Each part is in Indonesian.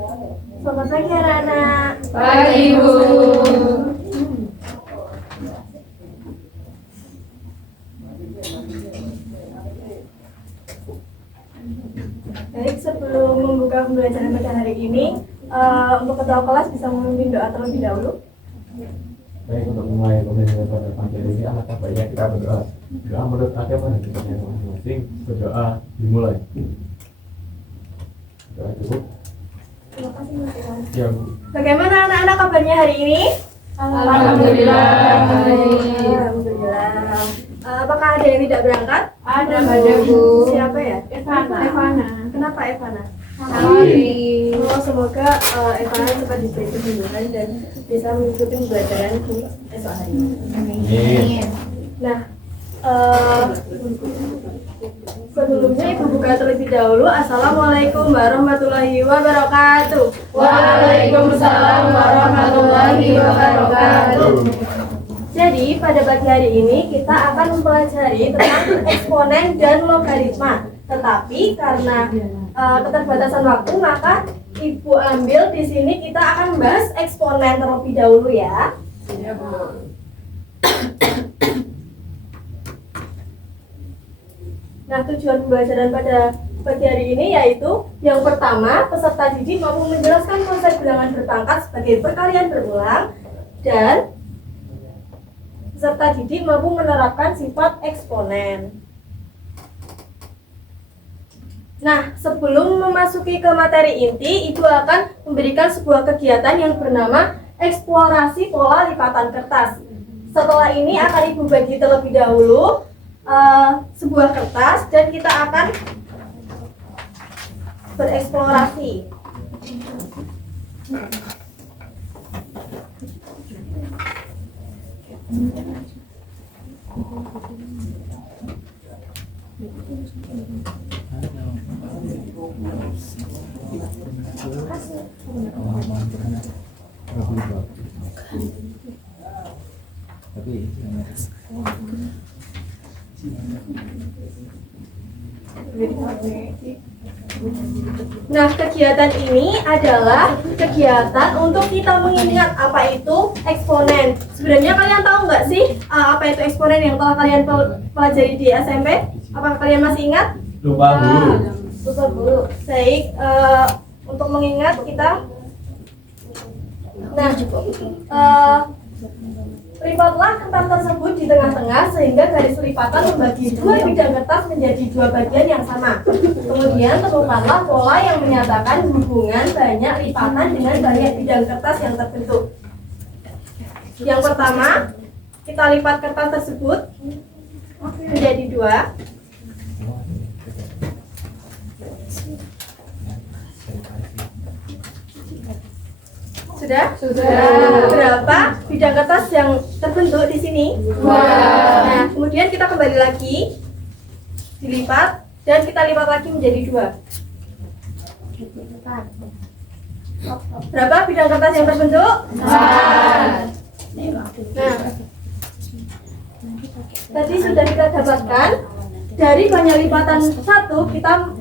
Selamat pagi anak-anak. Pagi, Bu. Baik, sebelum membuka pembelajaran pada hari ini, untuk ketua kelas bisa memimpin doa terlebih dahulu. Baik, untuk mulai pembelajaran pada pagi hari ini, alangkah baiknya kita berdoa. Doa menurut agama dan kepercayaan masing-masing, berdoa dimulai. Doa cukup. Terima kasih Mas Iwan. Ya, Bu. Bagaimana anak-anak kabarnya hari ini? Alhamdulillah. Alhamdulillah. Apakah ada yang tidak berangkat? Ada, Bu. Siapa ya? Evana. Kenapa Evana? Hari. Semoga Evana cepat diberi kesembuhan dan bisa mengikuti pembelajaran di esok hari. Amin. Nah, sebelumnya Ibu buka terlebih dahulu. Assalamualaikum warahmatullahi wabarakatuh. Waalaikumsalam warahmatullahi wabarakatuh. Jadi pada pagi hari ini kita akan mempelajari tentang eksponen dan logaritma. Tetapi karena keterbatasan waktu, maka Ibu ambil di sini kita akan membahas eksponen terlebih dahulu ya. Ya, Bu. Nah, tujuan pembelajaran pada pagi hari ini yaitu yang pertama, peserta didik mampu menjelaskan konsep bilangan berpangkat sebagai perkalian berulang, dan peserta didik mampu menerapkan sifat eksponen. Nah, sebelum memasuki ke materi inti, Ibu akan memberikan sebuah kegiatan yang bernama eksplorasi pola lipatan kertas. Setelah ini akan Ibu bagi terlebih dahulu sebuah kertas dan kita akan bereksplorasi. Nah, kegiatan ini adalah kegiatan untuk kita mengingat apa itu eksponen. Sebenarnya kalian tahu nggak sih apa itu eksponen yang telah kalian pelajari di SMP? Apakah kalian masih ingat? Lupa, Bu. Lupa dulu. Baik, untuk mengingat kita. Nah, lipatlah kertas tersebut di tengah-tengah sehingga garis lipatan membagi dua bidang kertas menjadi dua bagian yang sama. Kemudian temukanlah pola yang menyatakan hubungan banyak lipatan dengan banyak bidang kertas yang terbentuk. Yang pertama, kita lipat kertas tersebut menjadi dua. Sudah? Sudah. Berapa bidang kertas yang terbentuk di sini? Dua. Nah, kemudian kita kembali lagi, dilipat, dan kita lipat lagi menjadi dua. Berapa bidang kertas yang terbentuk? Empat. Nah, tadi sudah kita dapatkan dari banyak lipatan satu kita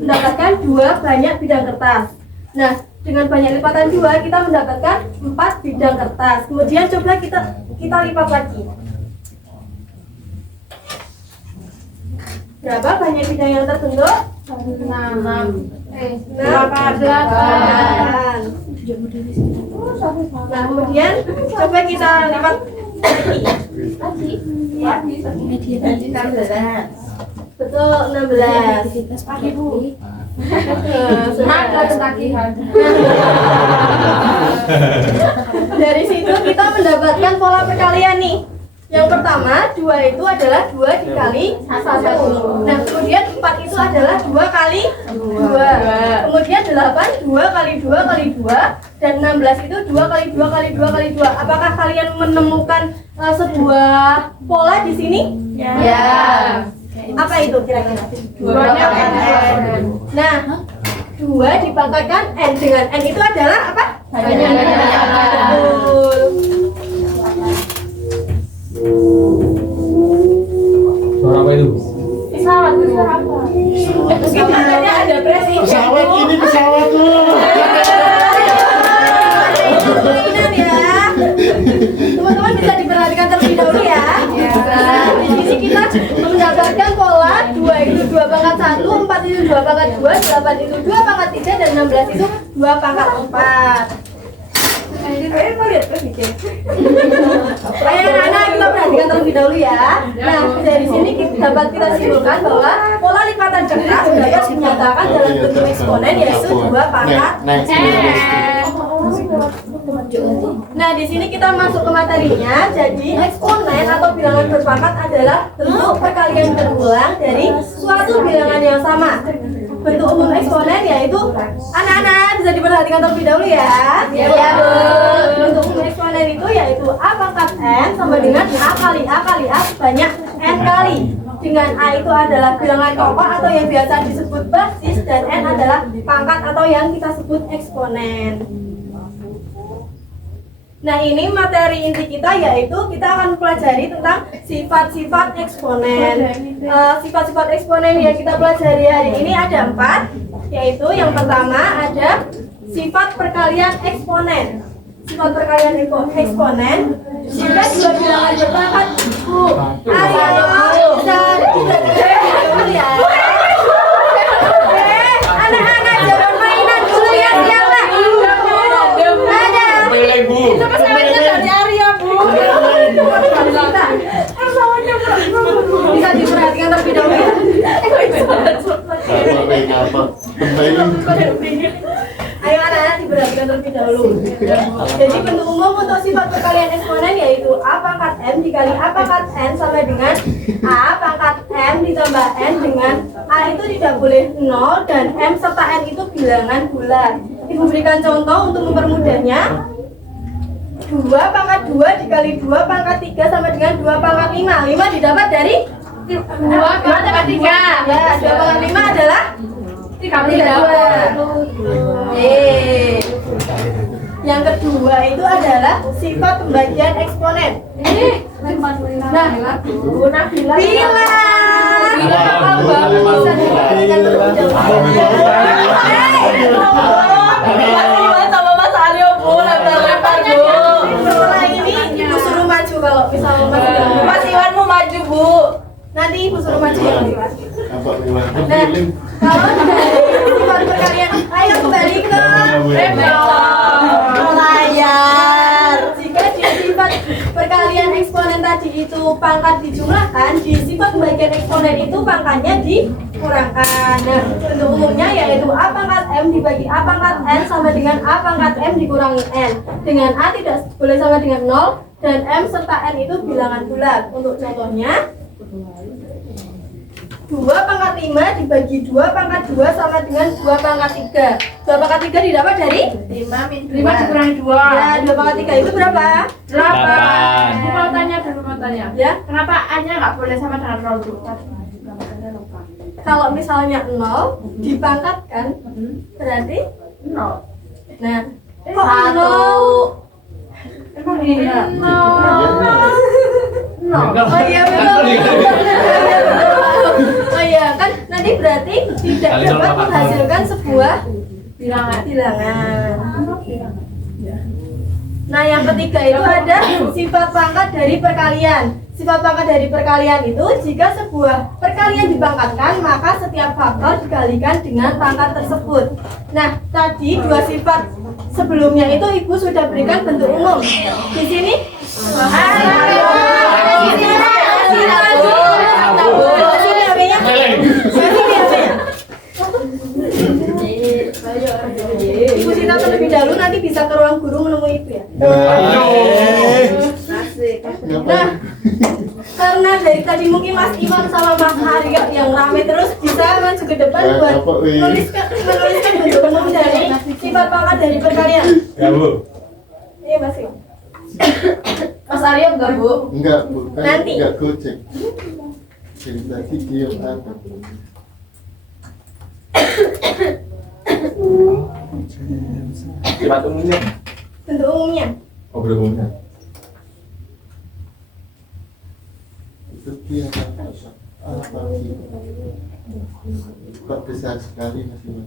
mendapatkan dua banyak bidang kertas. Nah, dengan banyak lipatan dua kita mendapatkan 4 bidang kertas. Kemudian coba kita lipat lagi. Berapa banyak bidang yang terbentuk? 6. 8. Nah, kemudian coba kita lipat lagi. Betul, 16. Pagi, Bu. Semangat ketagihan. Dari situ kita mendapatkan pola perkalian nih. Yang pertama, 2 itu adalah 2 dikali 1. Nah, kemudian 4 itu adalah 2 kali 2. Kemudian 8, 2 kali 2 kali 2. Dan 16 itu 2 kali 2 kali 2 kali 2. Apakah kalian menemukan sebuah pola di sini? Ya. Apa itu kira-kira? Banyak N. Nah, 2 dipangkatkan N dengan N itu adalah apa? Banyak. Betul. Suara apa itu? Pesawat. Mungkin katanya ada presiden. Pesawat ini pesawat tuh. itu 2 pangkat 3 dan 16 itu 2 pangkat 4. Ayo mau lihat bikin. Ayo anak-anak kita perhatikan terlebih dahulu ya. Nah dari sini dapat kita simpulkan bahwa pola lipatan kertas dapat dinyatakan dalam bentuk eksponen yaitu 2 pangkat n. Nah di sini kita masuk ke materinya. Jadi eksponen atau bilangan berpangkat adalah bentuk perkalian berulang dari suatu bilangan yang sama. Bentuk umum eksponen yaitu anak-anak bisa diperhatikan terlebih dahulu ya. Ya, Bu. Bentuk umum eksponen itu yaitu a pangkat n sama dengan a kali a kali a sebanyak n kali. Dengan a itu adalah bilangan pokok atau yang biasa disebut basis dan n adalah pangkat atau yang kita sebut eksponen. Nah ini materi inti kita yaitu kita akan pelajari tentang sifat-sifat eksponen. Sifat-sifat eksponen yang kita pelajari hari ini ada 4, yaitu yang pertama ada sifat perkalian eksponen. Sifat perkalian eksponen jika dua bilangan berpangkat ayo ya. Anak-anak jangan mainan dulu ya siapa? Bisa diperhatikan terlebih dahulu ya. Ayo anak-anak diperhatikan terlebih dahulu. Jadi bentuk umum untuk sifat perkalian eksponen yaitu a pangkat m dikali a pangkat n sama dengan a pangkat m ditambah n dengan a itu tidak boleh 0 dan m serta n itu bilangan bulat. Ibu berikan contoh untuk mempermudahnya. 2 pangkat 2 dikali 2 pangkat 3 sama dengan 2 pangkat 5. 5 didapat dari 2 pangkat 3. Ya, 2 pangkat 5 adalah 32. Yang kedua itu adalah sifat pembagian eksponen. Nah, guna bilang. Bisa diperhatikan terlebih dahulu. Sama Mas Aryo Bu, lempar-lempar Bu. Setelah ini ibu suruh maju kalau bisa Mas Iwan mau maju Bu. nanti ibu suruh maju ya Mas Iwan. Nah, kalau dari sifat perkalian, ayo kembali ke layar. Jika di sifat perkalian eksponen tadi itu pangkat dijumlahkan, di sifat pembagian eksponen itu pangkatnya dikurangkan. Nah, bentuk umumnya yaitu a pangkat m dibagi a pangkat n sama dengan a pangkat m dikurangi n. Dengan a tidak boleh sama dengan 0 dan m serta n itu bilangan bulat. Untuk contohnya 2 pangkat 5 dibagi 2 pangkat 2 sama dengan 2 pangkat 3. 2 pangkat 3 didapat dari 5 dikurangi 2. Ya, 2 pangkat 3 itu berapa? 8. Bu mau tanya dulu mau tanya. Ya, Kenapa A-nya nggak boleh sama dengan 0 Bu? Gambarnya lupa. kalau misalnya 0 dipangkatkan berarti 0. nah, kok 0? Emang iya? 0. Oh iya betul. Oh iya kan nanti berarti tidak dapat menghasilkan sebuah bilangan. Nah yang ketiga itu ada sifat pangkat dari perkalian. Sifat pangkat dari perkalian itu jika sebuah perkalian dipangkatkan maka setiap faktor dikalikan dengan pangkat tersebut. Nah tadi dua sifat sebelumnya itu ibu sudah berikan bentuk umum. Di sini Ibu Sita terlebih dahulu nanti bisa ke ruang guru menemui ibu ya. Nah, karena dari tadi mungkin Mas Iwan sama Mas Aryo yang rame terus bisa maju ke depan buat menuliskan bentuk umum dari sifat pangkat dari perkalian. Ya Bu. Iya Mas Iwan. Mas Aryo enggak Bu? Enggak, Bu. Kan Nanti. enggak gojek. Jadi tadi dia apa? Sifat umumnya. Bentuk umumnya. Oh, umumnya. Itu dia apa? Gitu. Kok besar sekali Mas Iwan?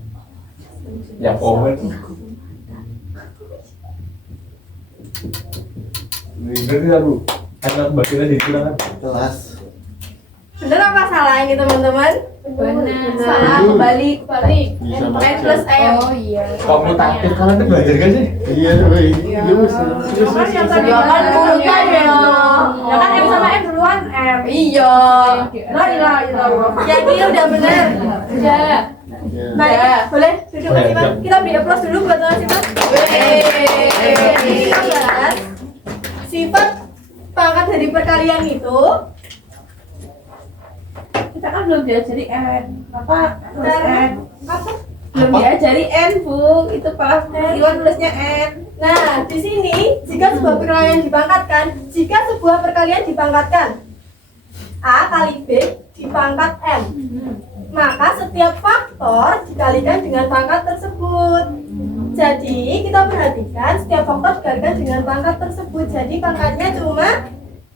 Ya komen. Bener ya Bu. Karena bagiannya di bilangan. Kelas. Bener apa salah ini teman-teman? Salah, kebalik. Iya, sama N plus aja. M. Oh iya. Komutatif kalian tuh belajar kan sih? Iya, woi. Iya, terus. Yang tadi Ya kan bukan ya. Ya kan M sama M duluan M. Iya. La ilaha illallah. Yang ini udah benar. Ya. Iya. Baik, boleh duduk Mas Iman. Kita beri aplaus dulu buat Mas Iman. Kita bahas sifat pangkat dari perkalian itu. Kita kan belum diajari N. Apa? Tulis N. Apa? Belum diajari N, Bu. Itu Pak Iwan tulisnya N. Nah, di sini jika sebuah perkalian dipangkatkan A kali B dipangkat M, maka setiap faktor dikalikan dengan pangkat tersebut. Jadi kita perhatikan setiap faktor dikalikan dengan pangkat tersebut. Jadi pangkatnya cuma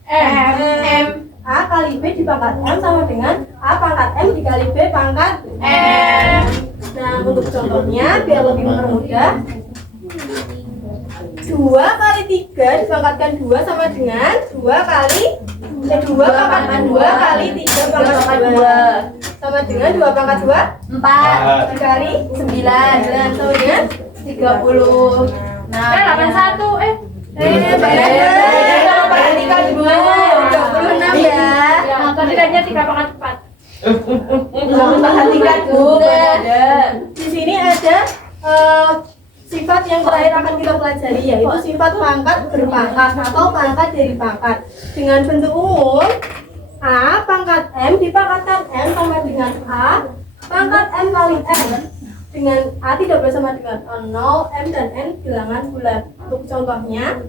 M. A kali B dipangkat M sama dengan A pangkat M dikali B pangkat M. Nah, untuk contohnya biar lebih mempermudah, 2 kali 3 dipangkatkan 2 sama dengan 2 pangkat 2 kali 3 pangkat 2 sama dengan 2 pangkat 2 4 dikali 9 sama dengan 30. Nah, 81 perhatikan dulu 26 ya. Tadi tadinya 3/4. Perhatikan dulu. Di sini ada sifat yang terakhir akan kita pelajari, yaitu sifat pangkat berpangkat atau pangkat dari pangkat. Dengan bentuk umum, A pangkat M dipangkatkan M sama dengan A pangkat M kali M. Dengan A tidak boleh sama dengan 0, M dan N bilangan bulat. Untuk contohnya,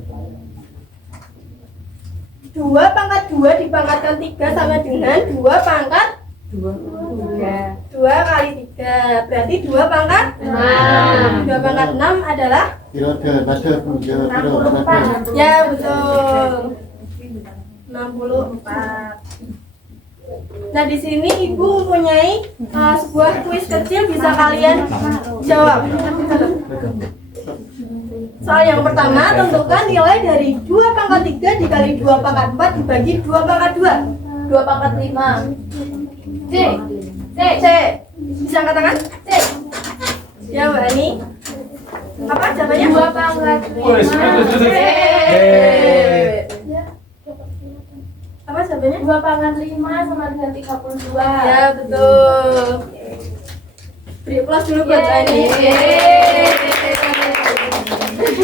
2 pangkat 2 dipangkatkan 3 sama dengan 2 pangkat 2 kali 3, berarti 2 pangkat 6. 2 pangkat 6 adalah Ada, Bu. Ya, ada. ya betul 64. Nah, di sini Ibu mempunyai sebuah kuis kecil, bisa kalian jawab. Soal yang pertama, tentukan nilai dari 2 pangkat 3 dikali 2 pangkat 4 dibagi 2 pangkat 2 pangkat 5. C. Bisa angkat tangan? C. Ya, Mbak Ani. Apa jawabannya? 2 pangkat 5. Apa jawabannya? 2 pangkat 5 sama dengan 32. Ya, betul. Beri aplaus dulu buat Mbak Ani.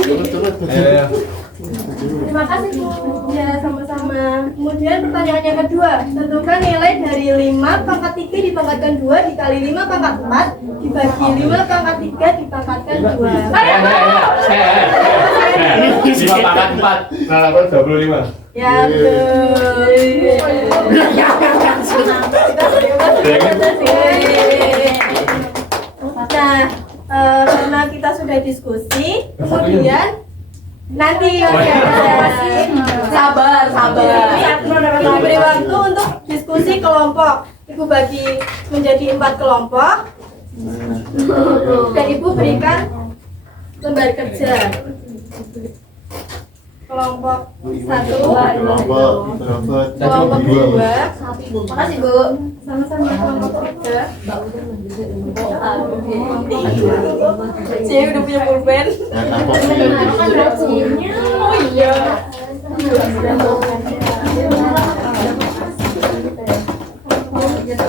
Turut. Terima kasih, Bu. Ya, sama-sama. Kemudian pertanyaan yang kedua, tentukan nilai dari 5 pangkat 3 dipangkatkan 2 dikali 5 pangkat 4 dibagi 5 pangkat 3 dipangkatkan 2. 5 pangkat 4. Nah, 25. Ya, betul. Nah, karena kita sudah diskusi, kemudian nanti sabar. Ibu beri waktu untuk diskusi kelompok. Ibu bagi menjadi 4 kelompok dan Ibu berikan lembar kerja. Kelompok 1, kelompok 2. Makasih, Bu. Sama-sama kelompok 3. Saya udah punya pulpen. Oh iya.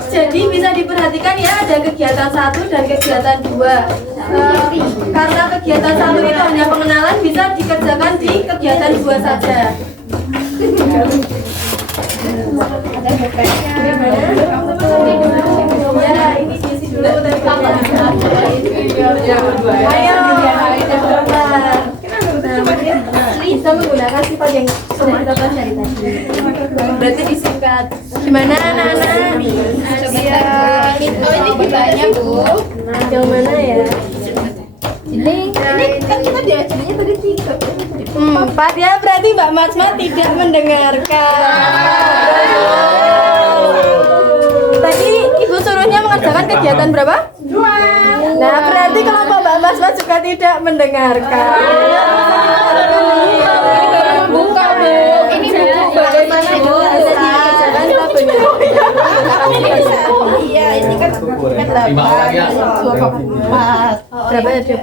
Jadi bisa diperhatikan ya, ada kegiatan 1 dan kegiatan 2. Karena kegiatan 1 itu hanya pengenalan, bisa dikerjakan di kegiatan 2 saja. Ya, ini diisi dulu dari ayo, kita menggunakan sifat yang sudah kita pelajari tadi. Berarti disingkat. Gimana anak-anak? Ini banyak, Bu. Yang mana ya? Ini kan kita diajarinya tadi 3. 4 ya, berarti Mbak Matsma tidak mendengarkan. Tadi Ibu suruhnya mengerjakan kegiatan berapa? 2. Nah, berarti kelompok Mbak Matsma juga tidak mendengarkan. Buka, Bu. Ini buku bagaimana, Bu? Bisa dikerjakan tabelnya. Iya, ini kan Lima orang ya. Berapa ya dia?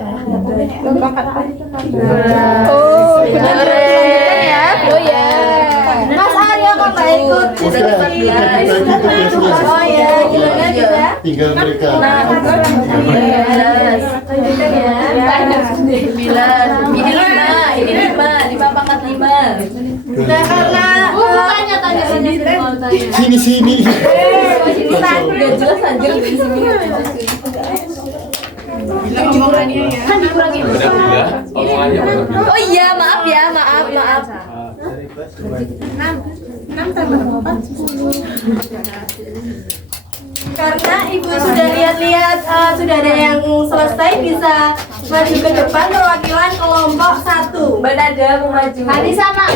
Oh, benar ya. Oh ya. Mas Aryo kok nggak ikut diskusi? Oh ya, gimana juga? Tinggal mereka. Lanjutkan ya. 9. Ini 5 pangkat 5. Nah, karena tanya sini. Sini. Udah jelas aja di sini. Kan dikurangi. Udah bila, omongannya udah bila. Oh iya, maaf ya, maaf. Karena ibu sudah lihat-lihat sudah ada yang selesai, bisa maju ke depan perwakilan kelompok 1. Mbak Nada mau maju. Di sana.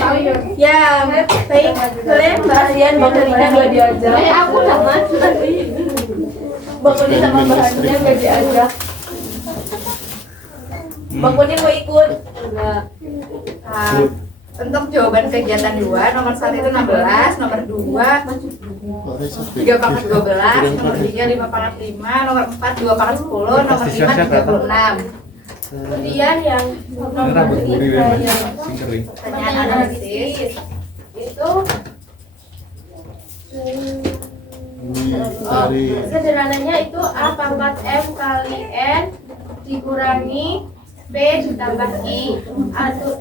Ya, baik. Boleh Mbak Asian, Mbak Nina nggak diajak. Aku nggak maju. Mbak Kuni sama Mbak Hania nggak diajak. Mbak Kuni mau ikut? Enggak. Untuk jawaban kegiatan 2, nomor 1 itu 16, nomor 2 3 pangkat 12, nomor 3 5 pangkat 5, nomor 4 2 pangkat 10, nomor 5 36. Kemudian yang nomor 3 pertanyaan analisis itu sederhananya itu A pangkat M kali N dikurangi P ditambah I.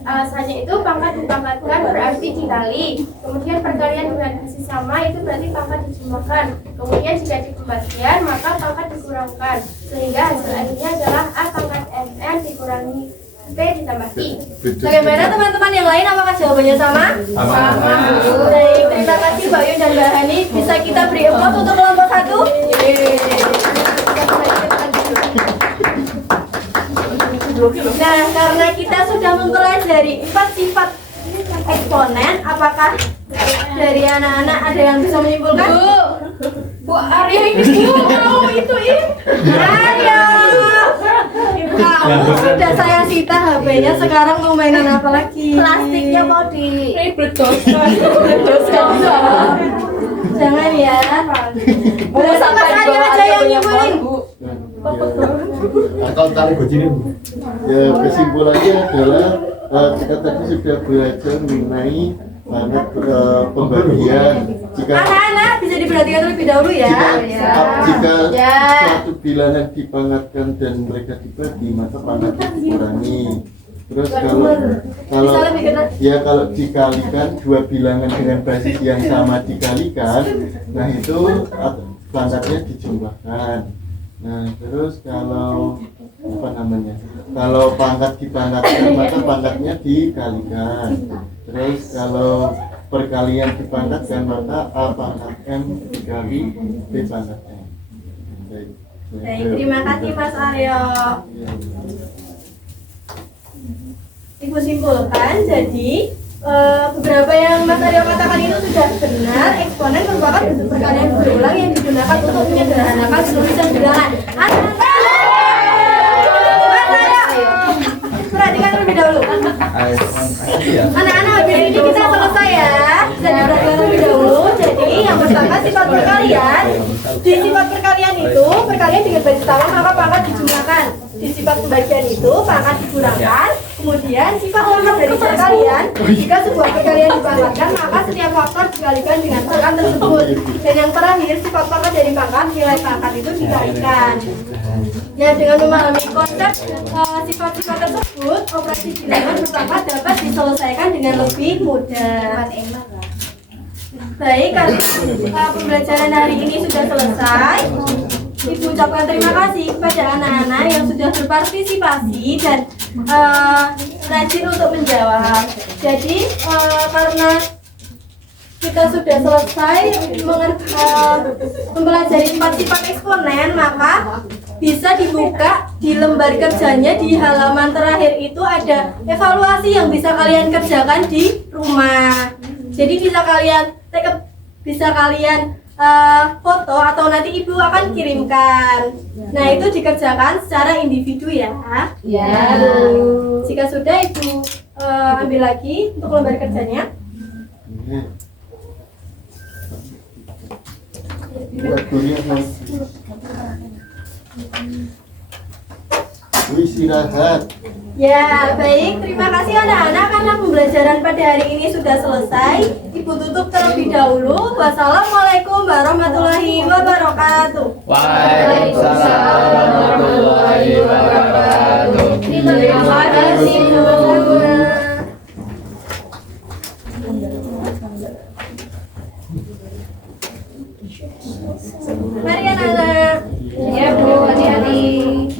Alasannya itu pangkat dipangkatkan berarti dikali. Kemudian perkalian dengan hasil sama itu berarti pangkat dijumlahkan. Kemudian jika dikembalikan maka pangkat dikurangkan. Sehingga hasil akhirnya adalah A pangkat MN dikurangi P ditambah I. Bagaimana teman-teman yang lain? Apakah jawabannya sama? Sama. Baik, terima kasih Mbak Yun dan Mbak Hani. Bisa kita beri applause untuk kelompok 1? Nah, karena kita sudah mempelajari 4 sifat eksponen, apakah dari anak-anak ada yang bisa menyimpulkan? Bu Arya ini mau itu Arya. Kamu sudah saya sita HP-nya, sekarang mau mainan apa lagi? Plastiknya mau di jangan ya. Udah sampai Arya aja yang nyimpulin. Akal tarik gojinin. Ya, kesimpulannya adalah kita tadi sudah belajar mengenai pembagian. Jika Anak-anak bisa diperhatikan terlebih dahulu ya. jika Ya. suatu bilangan dipangkatkan dan mereka dibagi, maka pangkatnya dikurangi. Terus kalau dikalikan dua bilangan dengan basis yang sama dikalikan, nah itu pangkatnya dijumlahkan. Nah, terus kalau pangkat dipangkatkan maka pangkatnya dikalikan. Terus kalau perkalian dipangkatkan maka A pangkat M dikali B pangkat M. Baik, terima kasih Mas Aryo. Ibu simpulkan, jadi beberapa yang Mas Aryo katakan itu sudah benar. Eksponen merupakan bentuk perkalian berulang yang digunakan untuk menyederhanakan penulisan bilangan. Perhatikan terlebih dahulu. Anak-anak, habis ini kita selesai ya. Bisa diperhatikan terlebih dahulu. Jadi yang pertama sifat perkalian. Di sifat perkalian itu, perkalian dengan basis sama maka pangkat dijumlahkan. Di sifat pembagian itu pangkat dikurangkan. Kemudian sifat pangkat dari perkalian, jika sebuah perkalian dipangkatkan maka setiap faktor dikalikan dengan pangkat tersebut. Dan yang terakhir sifat pangkat dari pangkat, nilai pangkat itu dikalikan. Ya, dengan memahami konsep sifat-sifat tersebut, operasi bilangan berpangkat dapat diselesaikan dengan lebih mudah. Baik, karena pembelajaran hari ini sudah selesai. Ibu ucapkan terima kasih kepada anak-anak yang sudah berpartisipasi dan rajin untuk menjawab. Jadi karena kita sudah selesai mempelajari 4 sifat eksponen, maka bisa dibuka di lembar kerjanya di halaman terakhir itu ada evaluasi yang bisa kalian kerjakan di rumah. Jadi bisa kalian foto atau nanti ibu akan kirimkan. Nah, itu dikerjakan secara individu ya. Ya. Jika sudah ibu ambil lagi untuk lembar kerjanya. Lagunya Istirahat. Ya, baik. Terima kasih anak-anak karena pembelajaran pada hari ini sudah selesai. Ibu tutup terlebih dahulu. Wassalamualaikum warahmatullahi wabarakatuh. Waalaikumsalam warahmatullahi wabarakatuh. Terima kasih. Mari anak-anak. Ya Bu, hati-hati.